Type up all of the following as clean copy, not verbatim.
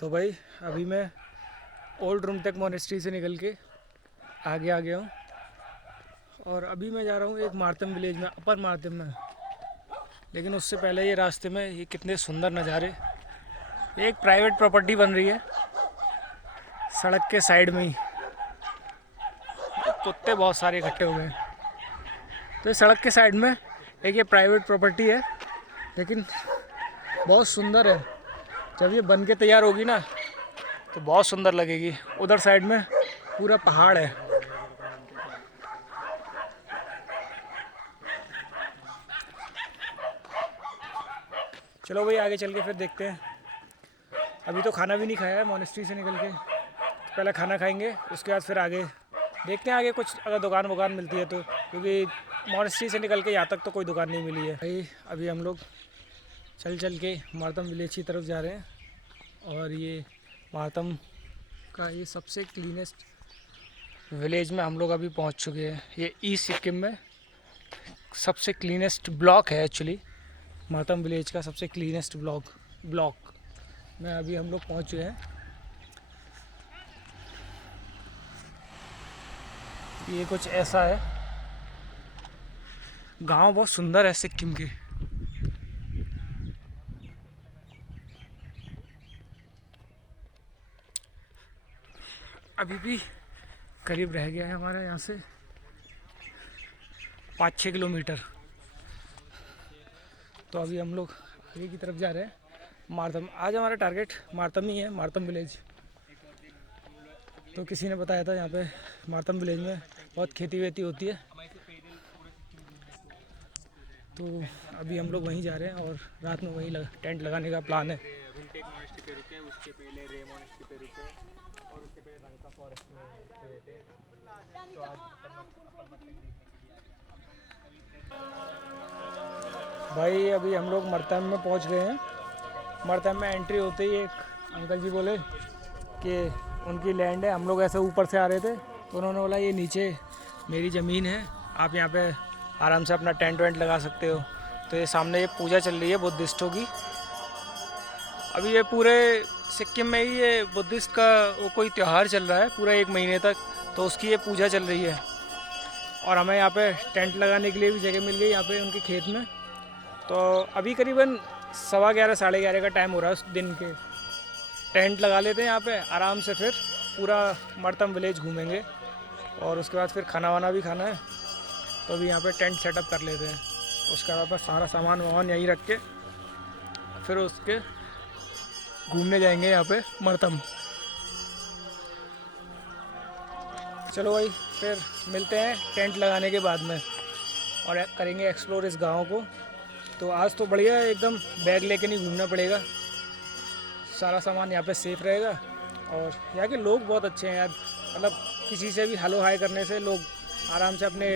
तो भाई अभी मैं ओल्ड रूमटेक मोनेस्ट्री से निकल के आगे आ गया हूँ और अभी मैं जा रहा हूँ एक मार्तम विलेज में, अपर मार्तम में। लेकिन उससे पहले ये रास्ते में ये कितने सुंदर नज़ारे। ये एक प्राइवेट प्रॉपर्टी बन रही है सड़क के साइड में ही। कुत्ते बहुत सारे इकट्ठे हो गए हैं। तो ये सड़क के साइड में एक ये प्राइवेट प्रॉपर्टी है, लेकिन बहुत सुंदर है। जब ये बन के तैयार होगी ना तो बहुत सुंदर लगेगी। उधर साइड में पूरा पहाड़ है। चलो भाई आगे चल के फिर देखते हैं। अभी तो खाना भी नहीं खाया है मोनेस्ट्री से निकल के, तो पहले खाना खाएंगे, उसके बाद फिर आगे देखते हैं आगे कुछ अगर दुकान वुकान मिलती है तो, क्योंकि मोनेस्ट्री से निकल के यहाँ तक तो कोई दुकान नहीं मिली है भाई। अभी हम लोग चल के मार्तम विलेज की तरफ जा रहे हैं और ये मार्तम का ये सबसे क्लीनेस्ट विलेज में हम लोग अभी पहुँच चुके हैं। ये ईस्ट सिक्किम में सबसे क्लीनेस्ट ब्लॉक है एक्चुअली। मार्तम विलेज का सबसे क्लीनेस्ट ब्लॉक में अभी हम लोग पहुँच चुके हैं। ये कुछ ऐसा है, गांव बहुत सुंदर है सिक्किम के। अभी भी करीब रह गया है हमारा यहाँ से 5-6 किलोमीटर। तो अभी हम लोग आगे की तरफ जा रहे हैं मार्तम। आज हमारा टारगेट मार्तम ही है, मार्तम विलेज। तो किसी ने बताया था यहाँ पे मार्तम विलेज में बहुत खेती वेती होती है, तो अभी हम लोग वहीं जा रहे हैं और रात में वहीं टेंट लगाने का प्लान है। रूमटेक मोनेस्ट्री पे रुके, उसके पहले रे मोनेस्ट्री पे रुके और उसके पहले रंका फॉरेस्ट में रुके थे। तो आज भाई अभी हम लोग मरतम में पहुंच गए हैं। मरतम में एंट्री होते ही एक अंकल जी बोले कि उनकी लैंड है। हम लोग ऐसे ऊपर से आ रहे थे तो उन्होंने बोला ये नीचे मेरी ज़मीन है, आप यहाँ पे आराम से अपना टेंट वेंट लगा सकते हो। तो ये सामने ये पूजा चल रही है बुद्धिस्टों की। अभी ये पूरे सिक्किम में ही ये बुद्धिस्ट का वो कोई त्यौहार चल रहा है पूरा 1 महीने तक, तो उसकी ये पूजा चल रही है। और हमें यहाँ पे टेंट लगाने के लिए भी जगह मिल गई यहाँ पे उनके खेत में। तो अभी करीबन 11:15 साढ़े 11 का टाइम हो रहा है उस दिन के। टेंट लगा लेते हैं यहाँ पे आराम से, फिर पूरा मार्तम विलेज घूमेंगे और उसके बाद फिर खाना वाना भी खाना है। तो अभी यहाँ पे टेंट सेटअप कर लेते हैं। उसके बाद सारा सामान वामान यहीं रख के फिर उसके घूमने जाएंगे यहाँ पे मार्तम। चलो भाई फिर मिलते हैं टेंट लगाने के बाद में और करेंगे एक्सप्लोर इस गांव को। तो आज तो बढ़िया है एकदम, बैग लेके नहीं घूमना पड़ेगा, सारा सामान यहाँ पे सेफ रहेगा। और यहाँ के लोग बहुत अच्छे हैं यार, मतलब किसी से भी हेलो हाय करने से लोग आराम से अपने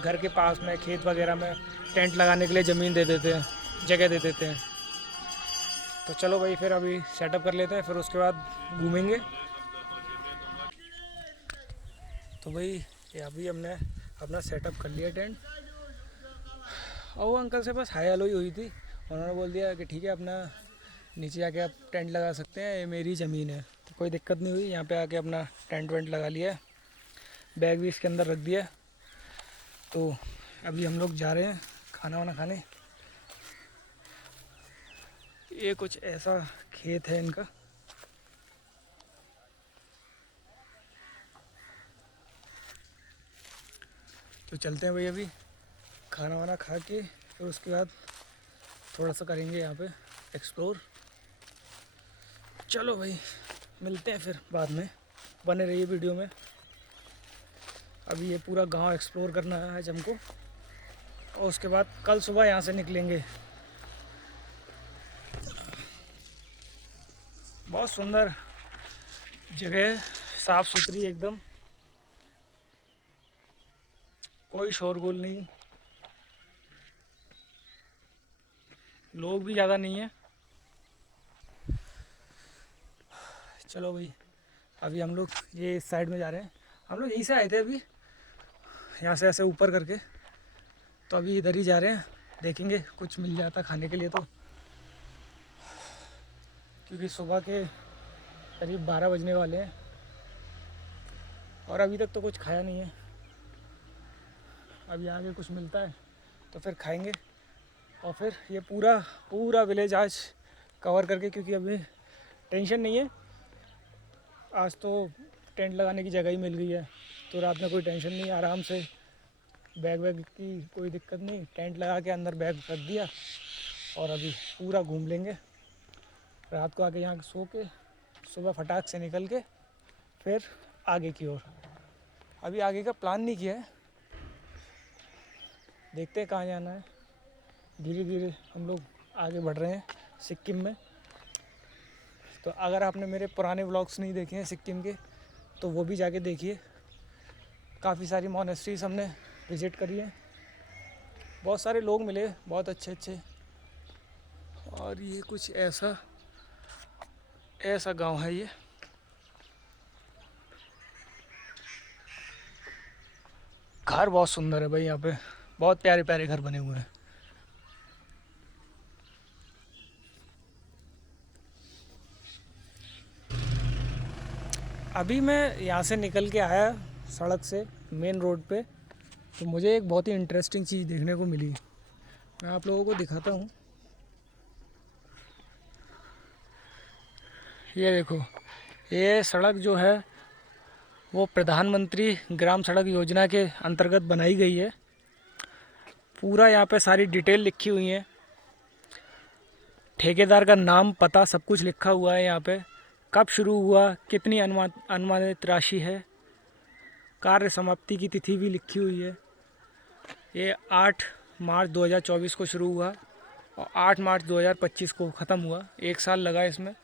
घर के पास में खेत वगैरह में टेंट लगाने के लिए ज़मीन दे देते हैं, जगह दे देते हैं। तो चलो भाई फिर अभी सेटअप कर लेते हैं, फिर उसके बाद घूमेंगे। तो भाई ये अभी हमने अपना सेटअप कर लिया टेंट। और वो अंकल से बस हाय हेलो ही हुई थी, उन्होंने बोल दिया कि ठीक है अपना नीचे आके आप टेंट लगा सकते हैं, ये मेरी ज़मीन है। तो कोई दिक्कत नहीं हुई, यहाँ पे आके अपना टेंट वेंट लगा लिया, बैग भी इसके अंदर रख दिया। तो अभी हम लोग जा रहे हैं खाना वाना खाने। ये कुछ ऐसा खेत है इनका। तो चलते हैं भाई अभी खाना वाना खा के, फिर उसके बाद थोड़ा सा करेंगे यहाँ पे एक्सप्लोर। चलो भाई मिलते हैं फिर बाद में, बने रहिए वीडियो में। अभी ये पूरा गांव एक्सप्लोर करना है आज हमको और उसके बाद कल सुबह यहाँ से निकलेंगे। बहुत सुंदर जगह, साफ़ सुथरी एकदम, कोई शोरगुल नहीं, लोग भी ज़्यादा नहीं है। चलो भाई अभी हम लोग ये इस साइड में जा रहे हैं। हम लोग यहीं से आए थे अभी, यहाँ से ऐसे ऊपर करके, तो अभी इधर ही जा रहे हैं। देखेंगे कुछ मिल जाता खाने के लिए तो, क्योंकि सुबह के करीब 12 बजने वाले हैं और अभी तक तो कुछ खाया नहीं है। अभी आगे कुछ मिलता है तो फिर खाएंगे और फिर ये पूरा विलेज आज कवर करके, क्योंकि अभी टेंशन नहीं है। आज तो टेंट लगाने की जगह ही मिल गई है तो रात में कोई टेंशन नहीं, आराम से बैग वैग की कोई दिक्कत नहीं, टेंट लगा के अंदर बैग रख दिया और अभी पूरा घूम लेंगे। रात को आके यहाँ सो के सुबह फटाक से निकल के फिर आगे की ओर। अभी आगे का प्लान नहीं किया है, देखते हैं कहाँ जाना है। धीरे धीरे हम लोग आगे बढ़ रहे हैं सिक्किम में। तो अगर आपने मेरे पुराने व्लॉग्स नहीं देखे हैं सिक्किम के तो वो भी जाके देखिए। काफ़ी सारी मॉनेस्ट्रीज हमने विज़िट करी है, बहुत सारे लोग मिले बहुत अच्छे अच्छे। और ये कुछ ऐसा गांव है। ये घर बहुत सुंदर है भाई, यहाँ पे बहुत प्यारे प्यारे घर बने हुए हैं। अभी मैं यहाँ से निकल के आया सड़क से मेन रोड पे, तो मुझे एक बहुत ही इंटरेस्टिंग चीज़ देखने को मिली। मैं आप लोगों को दिखाता हूँ। ये देखो, ये सड़क जो है वो प्रधानमंत्री ग्राम सड़क योजना के अंतर्गत बनाई गई है। पूरा यहाँ पे सारी डिटेल लिखी हुई है, ठेकेदार का नाम पता सब कुछ लिखा हुआ है यहाँ पे, कब शुरू हुआ, कितनी अनुमानित राशि है, कार्य समाप्ति की तिथि भी लिखी हुई है। ये 8 मार्च 2024 को शुरू हुआ और 8 मार्च 2025 को ख़त्म हुआ। 1 साल लगा इसमें।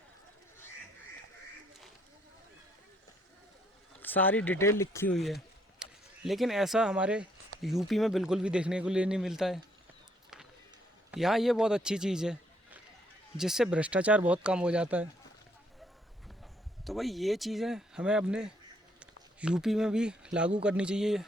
सारी डिटेल लिखी हुई है, लेकिन ऐसा हमारे यूपी में बिल्कुल भी देखने को लिए नहीं मिलता है। यहाँ ये बहुत अच्छी चीज़ है जिससे भ्रष्टाचार बहुत कम हो जाता है। तो भाई ये चीज़ें हमें अपने यूपी में भी लागू करनी चाहिए।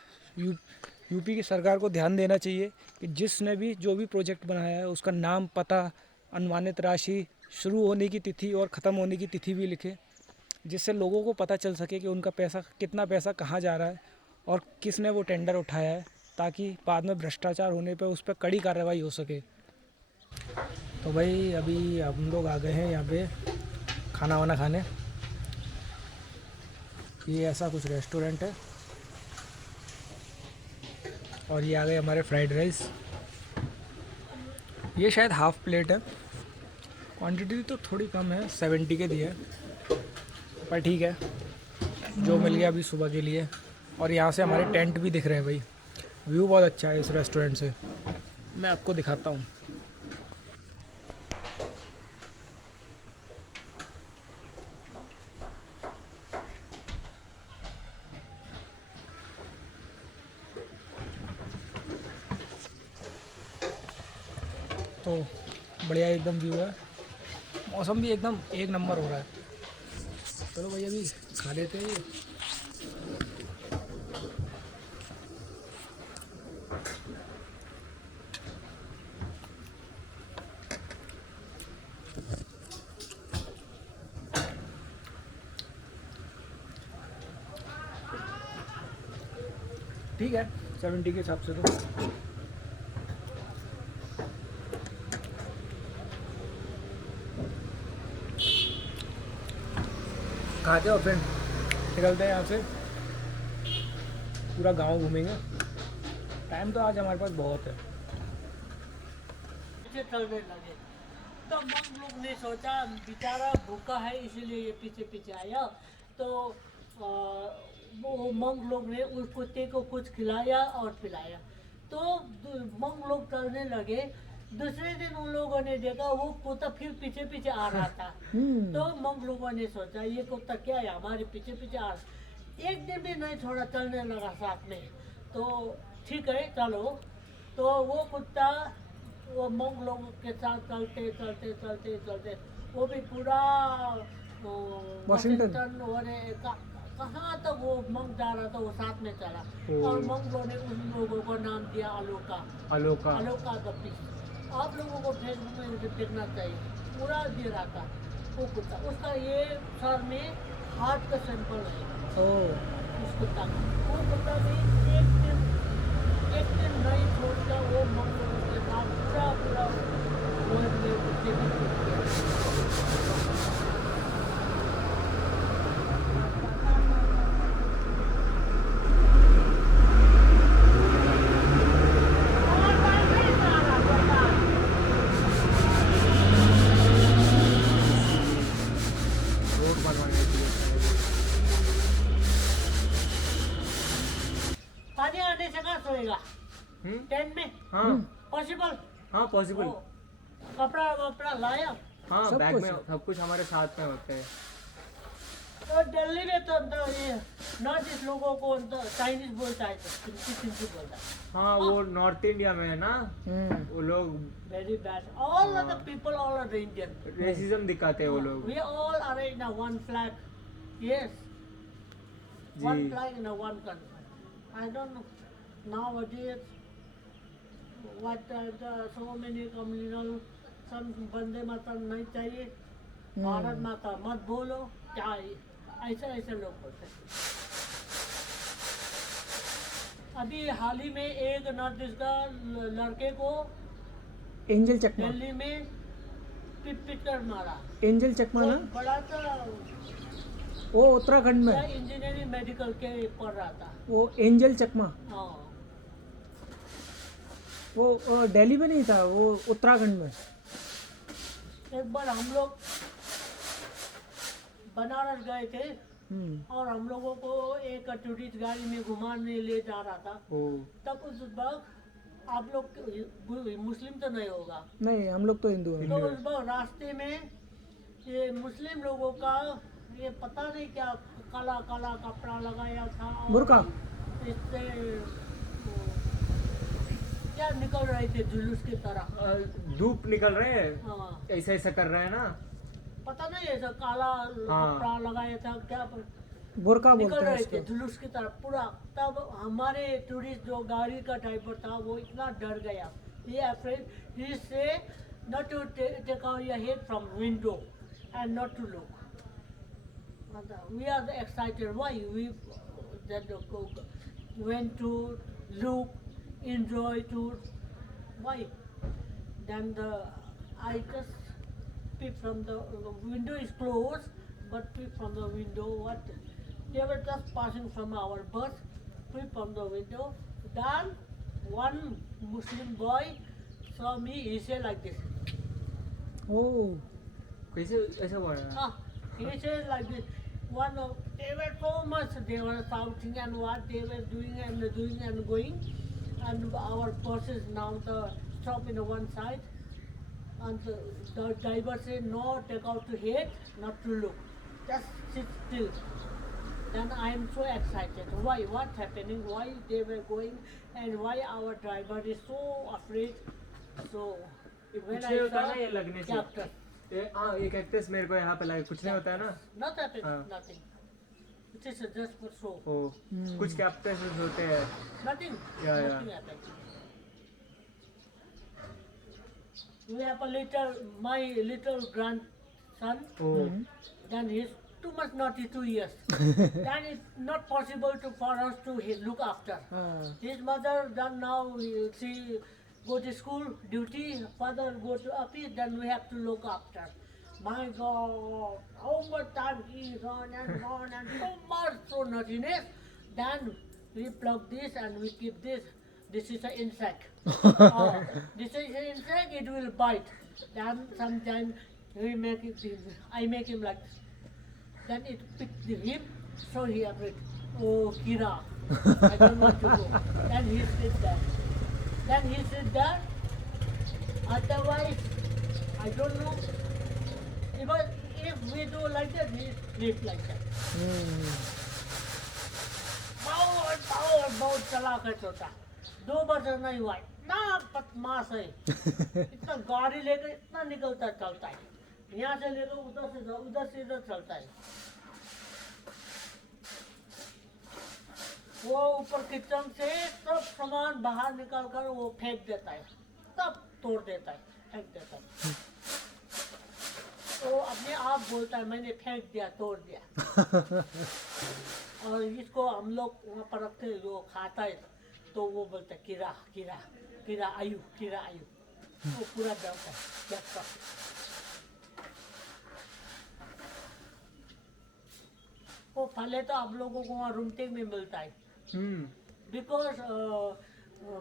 यूपी की सरकार को ध्यान देना चाहिए कि जिसने भी जो भी प्रोजेक्ट बनाया है उसका नाम पता, अनुमानित राशि, शुरू होने की तिथि और ख़त्म होने की तिथि भी लिखे, जिससे लोगों को पता चल सके कि उनका पैसा, कितना पैसा कहाँ जा रहा है और किसने वो टेंडर उठाया है, ताकि बाद में भ्रष्टाचार होने पर उस पर कड़ी कार्रवाई हो सके। तो भाई अभी हम लोग आ गए हैं यहाँ पे खाना वाना खाने। ये ऐसा कुछ रेस्टोरेंट है और ये आ गए हमारे फ्राइड राइस। ये शायद हाफ़ प्लेट है, क्वांटिटी तो थोड़ी कम है, 70 के दिए, पर ठीक है जो मिल गया अभी सुबह के लिए। और यहाँ से हमारे टेंट भी दिख रहे हैं भाई, व्यू बहुत अच्छा है इस रेस्टोरेंट से। मैं आपको दिखाता हूँ। तो बढ़िया एकदम व्यू है, मौसम भी एकदम एक नंबर हो रहा है। चलो भाई अभी खा लेते हैं। ठीक है 70 के हिसाब से तो। खाते और फिर निकलते हैं यहाँ से, पूरा गांव घूमेंगे। टाइम तो आज हमारे पास बहुत है। चलने लगे तो हम लोग ने सोचा बेचारा भूखा है इसीलिए ये पीछे पीछे आया। तो वो मंग लोग ने उस कुत्ते को कुछ खिलाया और पिलाया। तो मंग लोग चलने लगे। दूसरे दिन उन लोगों ने देखा वो कुत्ता फिर पीछे पीछे आ रहा था। तो मंग लोगों ने सोचा ये कुत्ता क्या है हमारे पीछे पीछे आ रहा। एक दिन भी नहीं छोड़ा, चलने लगा साथ में। तो ठीक है चलो। तो वो कुत्ता वो मंग लोगों के साथ चलते चलते चलते चलते वो भी पूरा वाशिंगटन और कहाँ तक वो मंग जा रहा था, वो साथ में चला। और मंगों ने उन लोगों को नाम दिया अलोका द पीस। आप लोगों को फेसबुक में देखना चाहिए, पूरा दे रहा था। वो कुत्ता उसका ये सर में हार्ट का सैंपल है ओ उस कुत्ता का। वो कुत्ता भी एक दिन नहीं छोड़ता, वो मंगलों के साथ पूरा पूरा वर्ल्ड में कुत्ते भी रोड बनवाने के लिए शायद। पानी आने से कहाँ सोएगा टेंट में? हाँ पॉसिबल? हाँ पॉसिबल। कपड़ा वपड़ा लाया? हाँ सब बैग कुछ में है। सब कुछ हमारे साथ में होते हैं। तो दिल्ली में तो अंदर ये नॉर्थ ईस्ट लोगों को अंदर चाइनीज बोलता है, तो सिंधी बोलता है। हाँ वो नॉर्थ इंडिया में है ना, वो लोग very bad. All of the people, all of the Indian, racism दिखाते हैं वो लोग। We all are in a one flag, yes, one जी। Flag in a one country. I don't know nowadays what so many communal, some Vande Mataram नहीं चाहिए, भारत माता मत बोलो, क्या ऐसे ऐसे लोग बोलते हैं। अभी हाल ही में एक नॉर्थ ईस्ट का लड़के को एंजल चकमा, दिल्ली में पिट कर मारा। एंजल चकमा वो ना, बड़ा था, वो उत्तराखंड में, इंजीनियरिंग मेडिकल के पढ़ रहा था। वो एंजल चकमा, हाँ, वो दिल्ली में नहीं था, वो उत्तराखंड में। एक बार हम लोग बनारस गए थे और हम लोगों को एक टूरिस्ट गाड़ी में घुमाने ले जा रहा था। ओ तब उस वक्त आप लोग मुस्लिम तो नहीं होगा, नहीं हम लोग तो हिंदू हैं। तो उस वक्त रास्ते में ये मुस्लिम लोगों का ये पता नहीं क्या काला काला कपड़ा लगाया था और बुर्का, इससे वो क्या निकल रहे थे जुलूस की तरह। धूप निकल रहे हैं, हाँ, ऐसा ऐसा कर रहे हैं ना। पता नहीं ऐसा काला कपड़ा लगाया था क्या, बुर्का निकल बोलते हैं रहे थे उसको। जुलूस की तरफ पूरा। तब हमारे टूरिस्ट जो गाड़ी का ड्राइवर था वो इतना डर गया, he afraid, he say not to take out your head from window and not to look. We are excited, why we that went to look, enjoy to, why? Then I just peep from the window is closed, but peep from the window. What? They were just passing from our bus. Peep from the window. Then one Muslim boy saw me. He said like this. ओ कैसे ऐसा हुआ है? Ah, he said like this. One of they were so much. They were shouting and what they were doing and going. And our bus is now the stop in one side. And the driver said, no, take out the head, not to look. Just sit still. Then I am so excited. Why? What's happening? Why they were going? And why our driver is so afraid? So, when कुछ I नहीं होता saw ना ये लगने से। captain, हाँ एक actress मेरे को यहाँ पे लगे, कुछ नहीं होता है ना। not happened, हाँ। nothing. It is just for show. ओ कुछ कैप्टन होते हैं। Nothing. Yeah, yeah. Nothing happened. We have a my little grandson. O Then he's too much naughty 2 years. Then it's not possible for us to look after. हाँ, His mother done now, she go to school, duty, father go to office, then we have to look after. My God, how much time he is on and so much so naughtiness. Then we plug this and we keep this. This is an insect. This is an insect, it will bite. Then sometimes I make him like this. Then it picked him, so he afraid. Oh, Kira, I don't want to go. Then he sit there. Then he sit there. Otherwise, I don't know. Because if we do like that, he sleep like that. बहुत चलाक होता, 2 वर्ष नहीं हुआ, इतना बदमाश है, इतना गाड़ी लेकर इतना निकलता चलता है, यहाँ से लेकर उधर से इधर चलता है। वो ऊपर किचन से सब सामान बाहर निकाल कर वो फेंक देता है, सब तोड़ देता है, फेंक देता है। वो अपने आप बोलता है मैंने फेंक दिया, तोड़ दिया। और इसको हम लोग वहाँ पर रखते हैं, वो खाता है तो वो बोलता है कीड़ा कीड़ा कीड़ा आयु कीड़ा आयु, वो पूरा डरता है डरता। वो पहले तो आप लोगों को वहाँ रूमटेक में मिलता है, because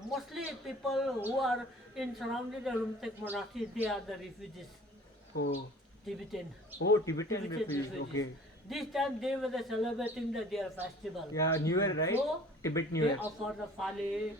mostly people who are in surrounding the Rumtek monastery, they are the refugees, Oh, Tibetan. oh, Tibetan Tibetan refugees. refugees. Okay. This time they were celebrating their festival. Yeah, New Year, right? So Tibet New they Year. offer the fale,